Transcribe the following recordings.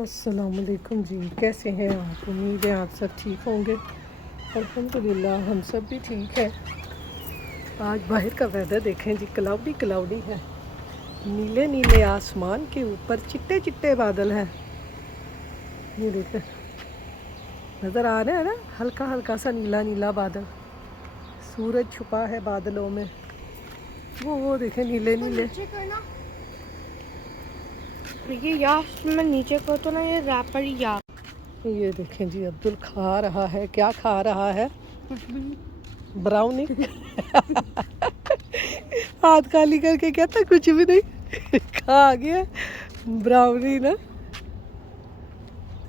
अस्सलामुअलैकुम जी, कैसे हैं आप? उम्मीद है आप सब ठीक होंगे। अल्हम्दुलिल्लाह हम सब भी ठीक है। आज बाहर का वेदर देखें जी, क्लाउडी क्लाउडी है। नीले नीले आसमान के ऊपर चिट्टे चिट्टे बादल हैं। ये देखें, नज़र आ रहा है ना, हल्का हल्का सा नीला नीला बादल। सूरज छुपा है बादलों में। वो देखें नीले नीले। ये यार मैं नीचे को तो ना, ये रैपर यार। ये देखें जी, अब्दुल खा रहा है। क्या खा रहा है? ब्राउनी। हाथ खाली करके कहता कुछ भी नहीं। खा गया ब्राउनी ना।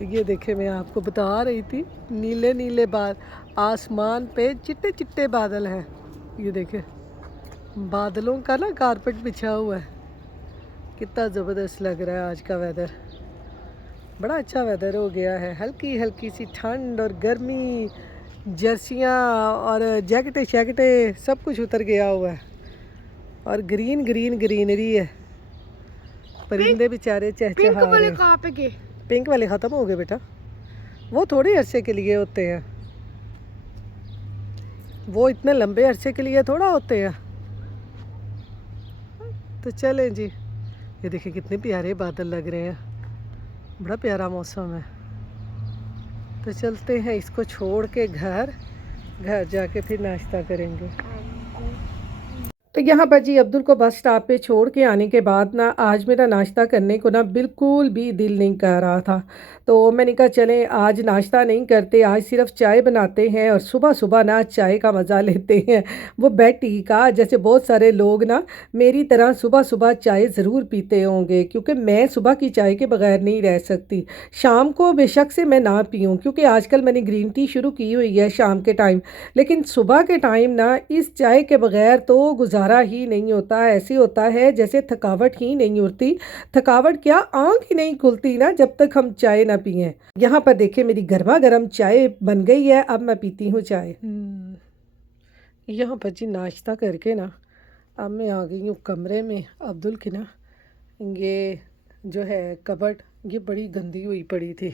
ये देखे, मैं आपको बता रही थी, नीले नीले आसमान पे चिट्टे चिट्टे बादल हैं। ये देखे, बादलों का ना कारपेट बिछा हुआ है। कितना ज़बरदस्त लग रहा है आज का वेदर। बड़ा अच्छा वेदर हो गया है। हल्की हल्की सी ठंड और गर्मी, जर्सियाँ और जैकेटें शैकेटें सब कुछ उतर गया हुआ है। और ग्रीन ग्रीन ग्रीनरी है। परिंदे बेचारे पिंक चहचहा वाले रहे। कहाँ पे गए? पिंक वाले ख़त्म हो गए बेटा, वो थोड़ी अरसे के लिए होते हैं। वो इतने लंबे अरसे के लिए थोड़ा होते हैं। तो चलें जी, ये देखिए कितने प्यारे बादल लग रहे हैं। बड़ा प्यारा मौसम है। तो चलते हैं इसको छोड़ के घर जाके फिर नाश्ता करेंगे। तो यहाँ पर जी अब्दुल को बस स्टॉप पे छोड़ के आने के बाद ना, आज मेरा नाश्ता करने को ना बिल्कुल भी दिल नहीं कर रहा था। तो मैंने कहा चलें आज नाश्ता नहीं करते, आज सिर्फ चाय बनाते हैं और सुबह सुबह ना चाय का मज़ा लेते हैं। वो बेड टी का। जैसे बहुत सारे लोग ना मेरी तरह सुबह सुबह चाय ज़रूर पीते होंगे, क्योंकि मैं सुबह की चाय के बगैर नहीं रह सकती। शाम को बेशक से मैं ना पीऊँ, क्योंकि आजकल मैंने ग्रीन टी शुरू की हुई है शाम के टाइम। लेकिन सुबह के टाइम ना इस चाय के बगैर तो गुजारा ही नहीं होता। ऐसे होता है जैसे थकावट ही नहीं उठती। थकावट क्या, आँख ही नहीं खुलती ना जब तक हम चाय ना पिएं। यहाँ पर देखिए, मेरी गर्मा गर्म चाय बन गई है। अब मैं पीती हूँ चाय। यहाँ पर जी नाश्ता करके ना अब मैं आ गई हूँ कमरे में। अब्दुल की ना ये जो है कबर्ड, ये बड़ी गंदी हुई पड़ी थी।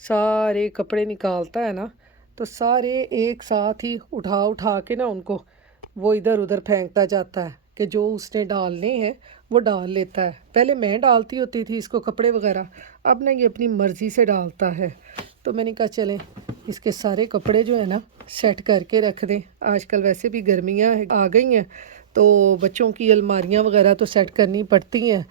सारे कपड़े निकालता है ना, तो सारे एक साथ ही उठा उठा के ना उनको वो इधर उधर फेंकता जाता है कि जो उसने डालने हैं वो डाल लेता है। पहले मैं डालती होती थी इसको कपड़े वगैरह, अब ना ये अपनी मर्ज़ी से डालता है। तो मैंने कहा चलें इसके सारे कपड़े जो है ना सेट करके रख दें। आजकल वैसे भी गर्मियाँ आ गई हैं, तो बच्चों की अलमारियाँ वगैरह तो सेट करनी पड़ती हैं,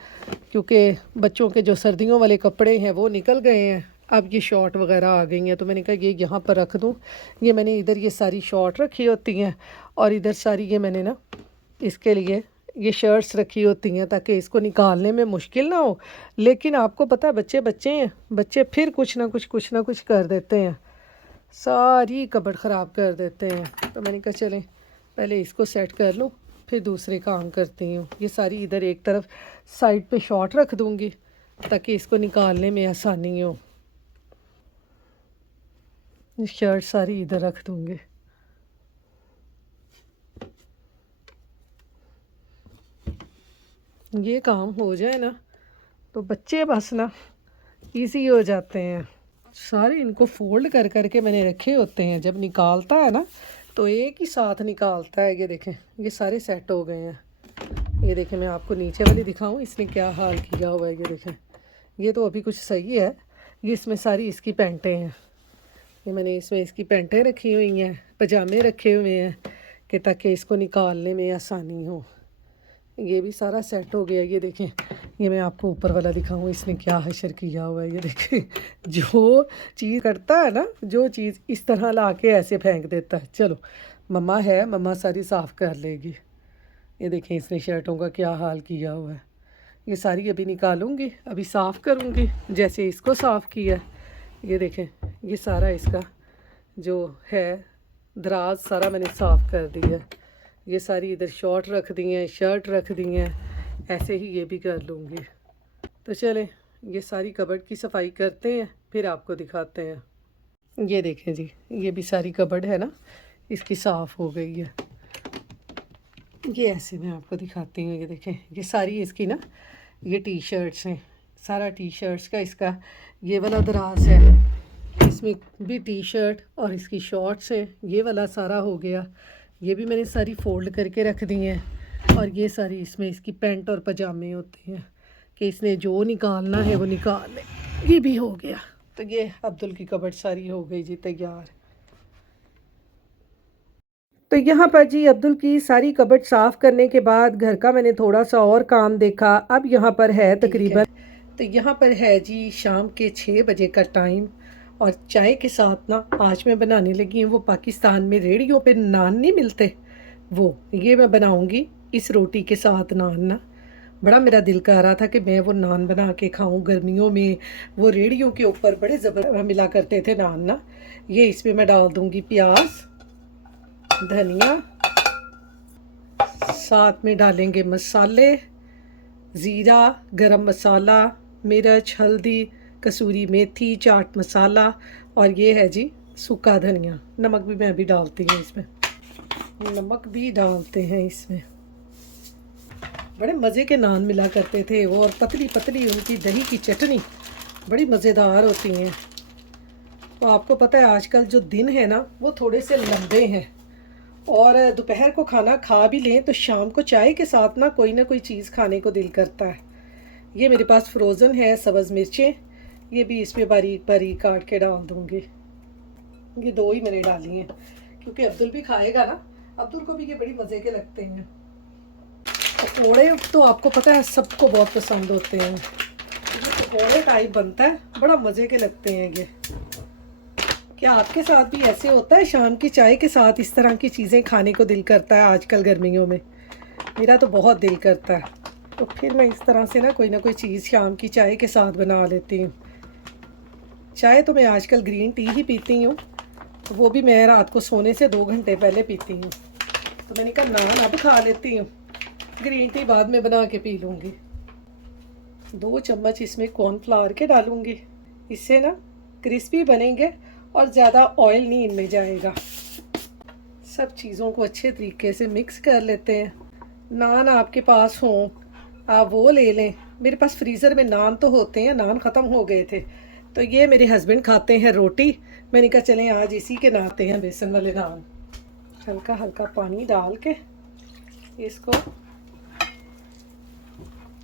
क्योंकि बच्चों के जो सर्दियों वाले कपड़े हैं वो निकल गए हैं। अब ये शॉर्ट वगैरह आ गई हैं, तो मैंने कहा ये यहाँ पर रख दूँ। ये मैंने इधर ये सारी शॉर्ट रखी होती हैं और इधर सारी ये मैंने ना इसके लिए ये शर्ट्स रखी होती हैं, ताकि इसको निकालने में मुश्किल ना हो। लेकिन आपको पता है बच्चे बच्चे हैं, बच्चे फिर कुछ ना कुछ कर देते हैं, सारी कबर्ड ख़राब कर देते हैं। तो मैंने कहा चलें पहले इसको सेट कर लूँ, फिर दूसरे काम करती हूँ। ये सारी इधर एक तरफ साइड पे शॉर्ट रख दूँगी ताकि इसको निकालने में आसानी हो। शर्ट सारी इधर रख दूँगी। ये काम हो जाए ना तो बच्चे बस ना इजी हो जाते हैं। सारे इनको फोल्ड कर करके मैंने रखे होते हैं, जब निकालता है ना तो एक ही साथ निकालता है। ये देखें ये सारे सेट हो गए हैं। ये देखें, मैं आपको नीचे वाली दिखाऊं इसने क्या हाल किया हुआ है। ये देखें, ये तो अभी कुछ सही है। ये इसमें सारी इसकी पैंटें हैं। ये मैंने इसमें इसकी पैंटें रखी हुई हैं, पजामे रखे हुए हैं कि ताकि इसको निकालने में आसानी हो। ये भी सारा सेट हो गया। ये देखें, ये मैं आपको ऊपर वाला दिखाऊं इसने क्या हशर किया हुआ है। ये देखें, जो चीज़ करता है ना, जो चीज़ इस तरह ला के ऐसे फेंक देता है। चलो मम्मा है, मम्मा सारी साफ़ कर लेगी। ये देखें इसने शर्टों का क्या हाल किया हुआ है। ये सारी अभी निकालूंगी, अभी साफ़ करूंगी जैसे इसको साफ़ किया। ये देखें, ये सारा इसका जो है दराज सारा मैंने साफ़ कर दिया। ये सारी इधर शॉर्ट रख दी हैं, शर्ट रख दी हैं, ऐसे ही ये भी कर लूँगी। तो चलें ये सारी कबर्ड की सफाई करते हैं, फिर आपको दिखाते हैं। ये देखें जी, ये भी सारी कबर्ड है ना, इसकी साफ़ हो गई है। ये ऐसे मैं आपको दिखाती हूँ। ये देखें, ये सारी इसकी ना ये टी शर्ट्स हैं, सारा टी शर्ट्स का इसका ये वाला दराज है, इसमें भी टी शर्ट और इसकी शॉर्ट्स है। ये वाला सारा हो गया, ये भी मैंने सारी फ़ोल्ड करके रख दी हैं। और ये सारी इसमें इसकी पैंट और पजामे होते हैं कि इसने जो निकालना है वो निकाल ले। ये भी हो गया। तो ये अब्दुल की कबर्ड सारी हो गई जी तैयार। तो यहाँ पर जी अब्दुल की सारी कबर्ड साफ़ करने के बाद घर का मैंने थोड़ा सा और काम देखा। अब यहाँ पर है तकरीबन, तो यहाँ पर है जी शाम के 6 बजे का टाइम। और चाय के साथ ना आज मैं बनाने लगी हूँ वो पाकिस्तान में रेडियो पे नान नहीं मिलते, वो ये मैं बनाऊँगी इस रोटी के साथ नान ना। बड़ा मेरा दिल कर रहा था कि मैं वो नान बना के खाऊं गर्मियों में। वो रेडियो के ऊपर बड़े ज़बर मिला करते थे नान ना। ये इसमें मैं डाल दूँगी प्याज, धनिया, साथ में डालेंगे मसाले, ज़ीरा, गरम मसाला, मिर्च, हल्दी, कसूरी मेथी, चाट मसाला, और ये है जी सूखा धनिया। नमक भी मैं भी डालती हूँ इसमें, नमक भी डालते हैं इसमें। बड़े मज़े के नान मिला करते थे वो, और पतली पतली उनकी दही की चटनी बड़ी मज़ेदार होती हैं। तो आपको पता है आजकल जो दिन है ना वो थोड़े से लंबे हैं, और दोपहर को खाना खा भी लें तो शाम को चाय के साथ ना कोई चीज़ खाने को दिल करता है। ये मेरे पास फ्रोज़न है सब्ज़ मिर्चें, ये भी इसमें बारीक बारीक काट के डाल दूँगी। ये 2 ही मैंने डाली हैं क्योंकि अब्दुल भी खाएगा ना, अब्दुल को भी ये बड़ी मज़े के लगते हैं। पकौड़े तो आपको पता है सबको बहुत पसंद होते हैं। ये पकौड़े टाइप बनता है, बड़ा मज़े के लगते हैं ये। क्या आपके साथ भी ऐसे होता है शाम की चाय के साथ इस तरह की चीज़ें खाने को दिल करता है आजकल गर्मियों में? मेरा तो बहुत दिल करता है। तो फिर मैं इस तरह से ना कोई चीज़ शाम की चाय के साथ बना लेती हूँ। चाय तो मैं आजकल ग्रीन टी ही पीती हूँ, तो वो भी मैं रात को सोने से 2 घंटे पहले पीती हूँ। तो मैंने कहा नान अब खा लेती हूँ, ग्रीन टी बाद में बना के पी लूँगी। 2 चम्मच इसमें कॉर्नफ्लावर के डालूँगी, इससे ना क्रिस्पी बनेंगे और ज़्यादा ऑयल नहीं इनमें जाएगा। सब चीज़ों को अच्छे तरीके से मिक्स कर लेते हैं। नान आपके पास हों आप वो ले लें। मेरे पास फ्रीज़र में नान तो होते हैं, नान ख़त्म हो गए थे, तो ये मेरे हस्बैंड खाते हैं रोटी। मैंने कहा चलें आज इसी के नाते हैं बेसन वाले नान। हल्का हल्का पानी डाल के इसको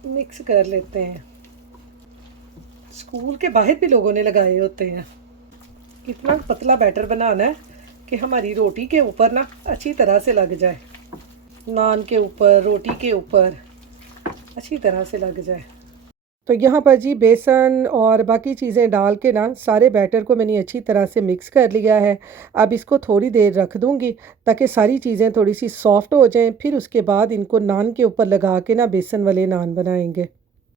मिक्स कर लेते हैं। स्कूल के बाहर भी लोगों ने लगाए होते हैं। कितना पतला बैटर बनाना है कि हमारी रोटी के ऊपर ना अच्छी तरह से लग जाए, नान के ऊपर, रोटी के ऊपर अच्छी तरह से लग जाए। तो यहाँ पर जी बेसन और बाकी चीज़ें डाल के ना सारे बैटर को मैंने अच्छी तरह से मिक्स कर लिया है। अब इसको थोड़ी देर रख दूँगी ताकि सारी चीज़ें थोड़ी सी सॉफ्ट हो जाएं। फिर उसके बाद इनको नान के ऊपर लगा के ना बेसन वाले नान बनाएंगे।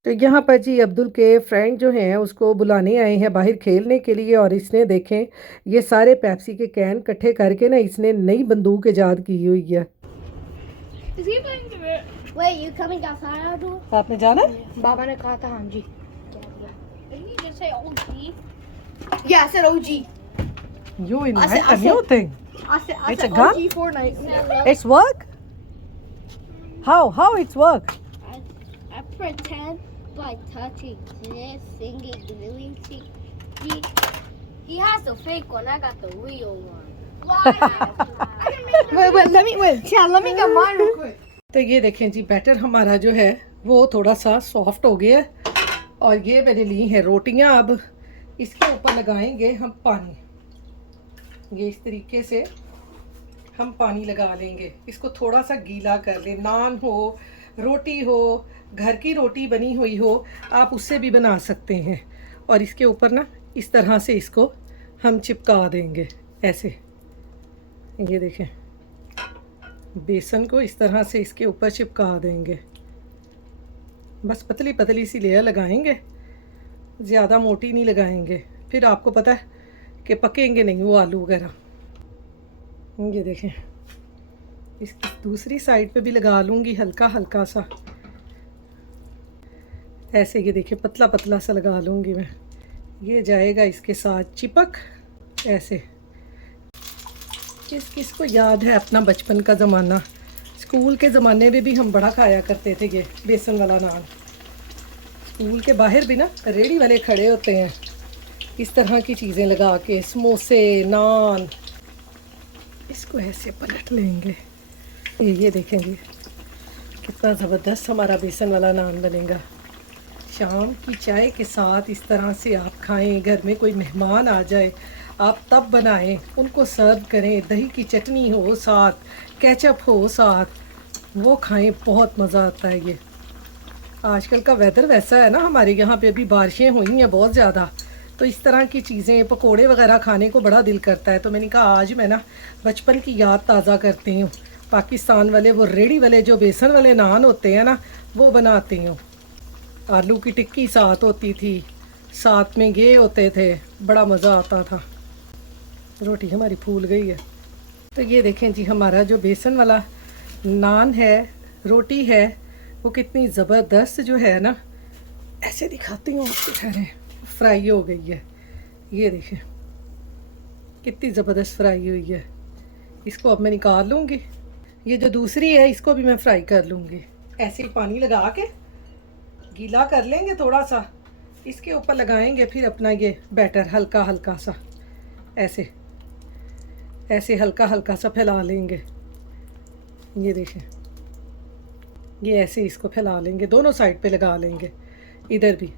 तो यहाँ पर जी अब्दुल के फ्रेंड जो हैं उसको बुलाने आए हैं बाहर खेलने के लिए, और इसने देखें ये सारे पेप्सी के कैन इकट्ठे करके ना इसने नई बंदूक ईजाद की हुई है। Wait, you coming outside, Abdul? आपने जाना है? बाबा ने कहा था हाँ जी। Didn't you just say OG? Yeah, I said OG. You I invent said- a new thing. I It's said a gun? OG Fortnite. It's work? How it's work? I pretend by touching this, singing, doing. He has the fake one. I got the real one. Let me get mine real quick. तो ये देखें जी batter हमारा जो है वो थोड़ा सा soft हो गया है, और ये मैंने ली हैं रोटियां। अब इसके ऊपर लगाएंगे हम पानी। ये इस तरीके से हम पानी लगा लेंगे, इसको थोड़ा सा गीला कर लें। नान हो, रोटी हो, घर की रोटी बनी हुई हो, आप उससे भी बना सकते हैं। और इसके ऊपर ना इस तरह से इसको हम चिपका देंगे ऐसे। ये देखें बेसन को इस तरह से इसके ऊपर चिपका देंगे। बस पतली पतली सी लेयर लगाएंगे, ज़्यादा मोटी नहीं लगाएंगे, फिर आपको पता है कि पकेंगे नहीं वो आलू वगैरह। ये देखें इसकी दूसरी साइड पे भी लगा लूँगी हल्का हल्का सा ऐसे। ये देखिए पतला पतला सा लगा लूँगी मैं, ये जाएगा इसके साथ चिपक ऐसे। किस किस को याद है अपना बचपन का ज़माना? स्कूल के ज़माने में भी हम बड़ा खाया करते थे ये बेसन वाला नान। स्कूल के बाहर भी ना रेडी वाले खड़े होते हैं इस तरह की चीज़ें लगा के, समोसे, नान। इसको ऐसे पलट लेंगे। ये देखें जी, कितना ज़बरदस्त हमारा बेसन वाला नान बनेगा। शाम की चाय के साथ इस तरह से आप खाएं। घर में कोई मेहमान आ जाए आप तब बनाएं, उनको सर्व करें, दही की चटनी हो साथ, केचप हो साथ, वो खाएं, बहुत मज़ा आता है। ये आजकल का वेदर वैसा है ना, हमारे यहाँ पे अभी बारिशें हुई हैं बहुत ज़्यादा, तो इस तरह की चीज़ें, पकोड़े वगैरह खाने को बड़ा दिल करता है। तो मैंने कहा आज मैं ना बचपन की याद ताज़ा करती हूँ। पाकिस्तान वाले वो रेडी वाले जो बेसन वाले नान होते हैं ना, वो बनाती हूँ। आलू की टिक्की साथ होती थी, साथ में ये होते थे, बड़ा मज़ा आता था। रोटी हमारी फूल गई है। तो ये देखें जी, हमारा जो बेसन वाला नान है, रोटी है, वो कितनी ज़बरदस्त जो है ना, ऐसे दिखाती हूँ आपको, ठहरें, फ्राई हो गई है। ये देखें कितनी ज़बरदस्त फ्राई हुई है। इसको अब मैं निकाल लूँगी। ये जो दूसरी है इसको भी मैं फ्राई कर लूँगी। ऐसे ही पानी लगा के गीला कर लेंगे थोड़ा सा, इसके ऊपर लगाएंगे फिर अपना ये बैटर हल्का हल्का सा, ऐसे ऐसे हल्का हल्का सा फैला लेंगे। ये देखें, ये ऐसे इसको फैला लेंगे, दोनों साइड पे लगा लेंगे। इधर भी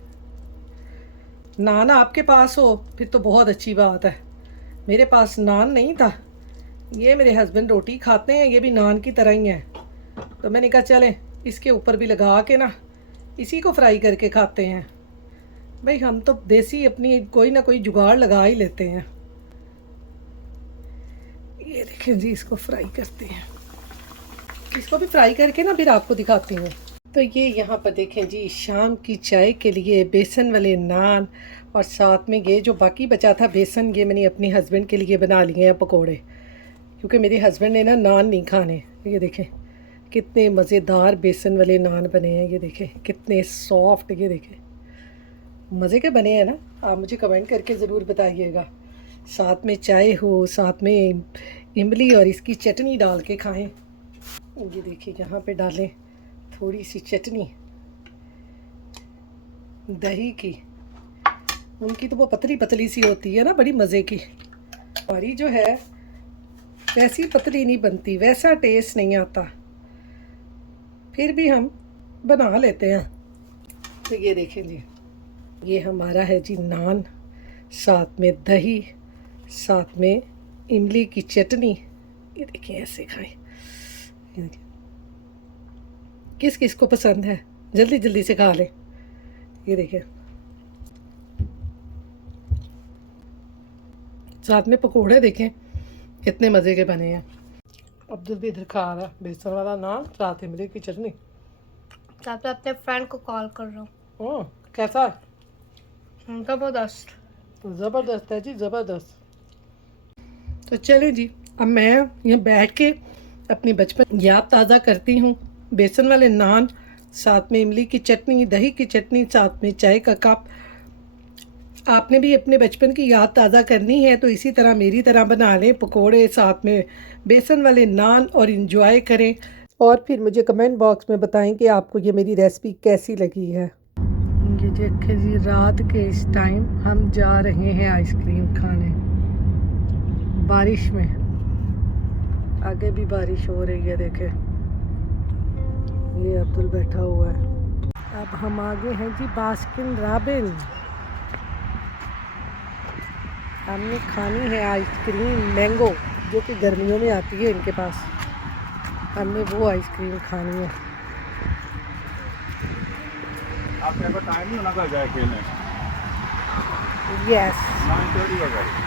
नान आपके पास हो फिर तो बहुत अच्छी बात है। मेरे पास नान नहीं था। ये मेरे हस्बैंड रोटी खाते हैं, ये भी नान की तरह ही है, तो मैंने कहा चलें इसके ऊपर भी लगा के ना इसी को फ्राई करके खाते हैं। भाई हम तो देसी अपनी कोई ना कोई जुगाड़ लगा ही लेते हैं। ये देखें जी, इसको फ्राई करते हैं। इसको भी फ्राई करके ना फिर आपको दिखाती हूँ। तो ये यहाँ पर देखें जी, शाम की चाय के लिए बेसन वाले नान और साथ में ये जो बाकी बचा था बेसन, ये मैंने अपने हस्बैंड के लिए बना लिए हैं पकोड़े, क्योंकि मेरे हस्बैंड ने ना नान नहीं खाने। ये देखें कितने मज़ेदार बेसन वाले नान बने हैं। ये देखें कितने सॉफ्ट, ये देखें मज़े के बने हैं ना। आप मुझे कमेंट करके ज़रूर बताइएगा। साथ में चाय हो, साथ में इमली और इसकी चटनी डाल के खाएं। ये देखिए यहाँ पे डालें थोड़ी सी चटनी दही की, उनकी तो वो पतली पतली सी होती है ना, बड़ी मज़े की। हमारी जो है वैसी पतली नहीं बनती, वैसा टेस्ट नहीं आता, फिर भी हम बना लेते हैं। तो ये देखें जी, ये हमारा है जी नान, साथ में दही, साथ में इमली की चटनी। ये देखिए ऐसे खाएं। किस किस को पसंद है, जल्दी जल्दी से खा लें। ये देखिए साथ में पकोड़े देखें कितने मज़े के बने हैं। अब्दुल भी इधर खा रहा है बेसन वाला नान, साथ इमली की चटनी। साथ में अपने फ्रेंड को कॉल कर रहा हूँ। कैसा है? ज़बरदस्त। ज़बरदस्त है जी, ज़बरदस्त। तो चलें जी, अब मैं यहाँ बैठ के अपनी बचपन याद ताज़ा करती हूँ। बेसन वाले नान, साथ में इमली की चटनी, दही की चटनी, साथ में चाय का कप। आपने भी अपने बचपन की याद ताज़ा करनी है तो इसी तरह मेरी तरह बना लें पकोड़े, साथ में बेसन वाले नान, और इन्जॉय करें। और फिर मुझे कमेंट बॉक्स में बताएं कि आपको ये मेरी रेसिपी कैसी लगी है। ये देखें जी, रात के इस टाइम हम जा रहे हैं आइसक्रीम खाने, बारिश में। आगे भी बारिश हो रही है, देखें ये अब्दुल बैठा हुआ है। अब हम आगे हैं जी बास्किन रॉबिन्स। हमने खानी है आइसक्रीम मैंगो, जो कि गर्मियों में आती है इनके पास। हमने वो आइसक्रीम खानी है। आपके पास टाइम नहीं होना का जाए खेलने। यस, 9:30 हो गई।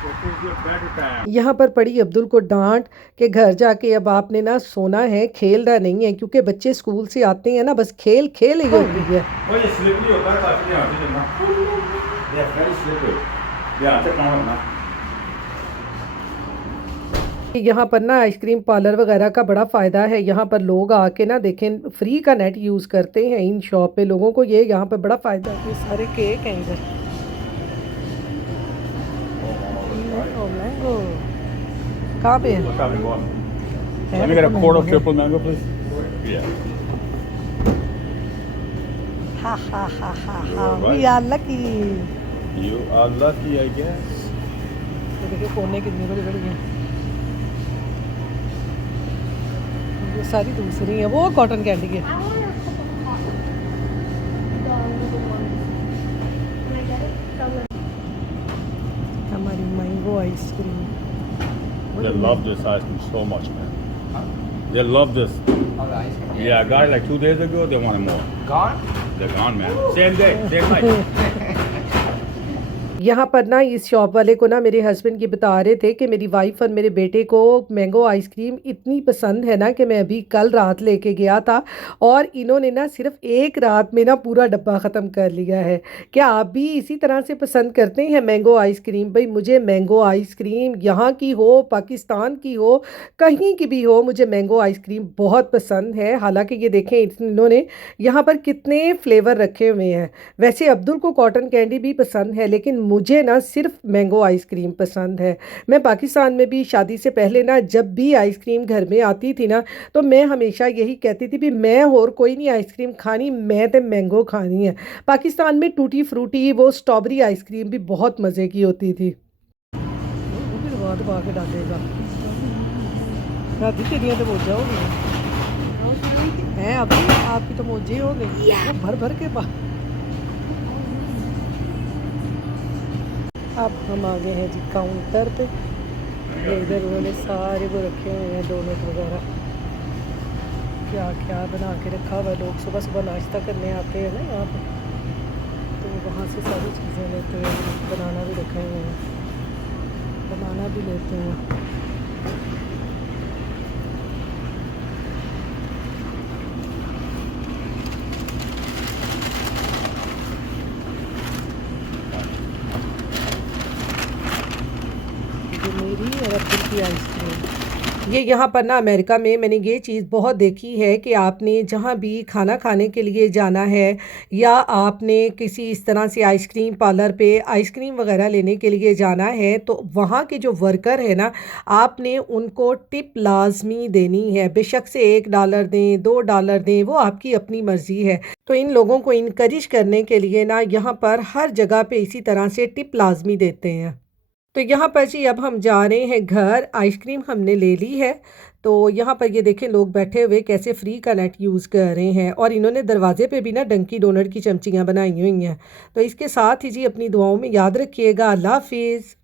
तो फिर जो बेड टाइम। यहाँ पर पड़ी अब्दुल को डांट के घर जाके अब आपने ना सोना है, खेलना नहीं है, क्योंकि बच्चे स्कूल से आते हैं ना बस खेल खेल ही होती है। वो ये स्लिपरी होता है, काफी ध्यान से चलना। ये वेरी स्लिपरी, ध्यान से काम करना। यहाँ पर ना आइसक्रीम पार्लर वगैरह का बड़ा फ़ायदा है। यहाँ पर लोग आके ना देखें फ्री का नेट यूज़ करते हैं इन शॉप पे। लोगों को ये यहाँ पर बड़ा फ़ायदा है। ये सारे केक हैं इधर। मैंगो कहाँ पे है? Let me get a quart of triple mango, please. Yeah. हा हा हा हा You हा are right. We are lucky. You are lucky, I guess. ये देखिए कोने कितनी बड़ी बड़ी हैं। ये सारी दूसरी है, वो कॉटन कैंडी है। I want a cup of coffee. The little ones. Can I get it? The little. हमारी mango ice cream. They love this ice cream so much, man. They love this. Oh, the ice cream. Yeah, I got it like 2 days ago. They wanted more. Gone? They're gone, man. Same day, same night. यहाँ पर ना इस shop वाले को ना मेरे husband ये बता रहे थे कि मेरी वाइफ और मेरे बेटे को मैंगो आइसक्रीम इतनी पसंद है ना कि मैं अभी कल रात लेके गया था और इन्होंने ना सिर्फ एक रात में ना पूरा डब्बा ख़त्म कर लिया है। क्या आप भी इसी तरह से पसंद करते हैं मैंगो आइसक्रीम? भाई मुझे मैंगो आइसक्रीम यहाँ की हो, पाकिस्तान की हो, कहीं की भी हो, मुझे मैंगो आइसक्रीम बहुत पसंद है। हालांकि ये देखें इन्होंने यहाँ पर कितने फ्लेवर रखे हुए हैं। वैसे अब्दुल को कॉटन कैंडी भी पसंद है लेकिन मुझे ना सिर्फ मैंगो आइसक्रीम पसंद है। मैं पाकिस्तान में भी शादी से पहले ना जब भी आइसक्रीम घर में आती थी ना तो मैं हमेशा यही कहती थी भी मैं और कोई नहीं आइसक्रीम खानी, मैं तो मैंगो खानी है। पाकिस्तान में टूटी फ्रूटी वो स्ट्रॉबेरी आइसक्रीम भी बहुत मज़े की होती थी। वो भी दबा दबा के डालेगा। राधी तेरियाँ तो मोजा हो गई हैं, अभी आपकी तो मोजे हो गई वो भर भर के अब हम आ गए हैं जी काउंटर पे। ये इधर उन्होंने सारे वो रखे हुए हैं डोनट वगैरह, क्या क्या बना के रखा हुआ है। लोग सुबह सुबह नाश्ता करने आते हैं ना यहाँ पे, तो वहाँ से सारी चीज़ें लेते हैं। बनाना भी रखे हुए हैं, बनाना भी लेते हैं। मेरी और अब्दुल की आइसक्रीम। ये यहाँ पर ना अमेरिका में मैंने ये चीज़ बहुत देखी है कि आपने जहाँ भी खाना खाने के लिए जाना है या आपने किसी इस तरह से आइसक्रीम पार्लर पे आइसक्रीम वगैरह लेने के लिए जाना है तो वहाँ के जो वर्कर है ना आपने उनको टिप लाजमी देनी है। बेशक से $1 दें, $2 दें, वो आपकी अपनी मर्ज़ी है। तो इन लोगों को इनकरेज करने के लिए ना यहाँ पर हर जगह पे इसी तरह से टिप लाजमी देते हैं। तो यहाँ पर जी अब हम जा रहे हैं घर। आइसक्रीम हमने ले ली है। तो यहाँ पर ये देखें लोग बैठे हुए कैसे फ्री का नेट यूज़ कर रहे हैं और इन्होंने दरवाजे पे भी ना डंकी डोनट की चमचियाँ बनाई हुई हैं। तो इसके साथ ही जी अपनी दुआओं में याद रखिएगा। अल्लाह हाफिज़।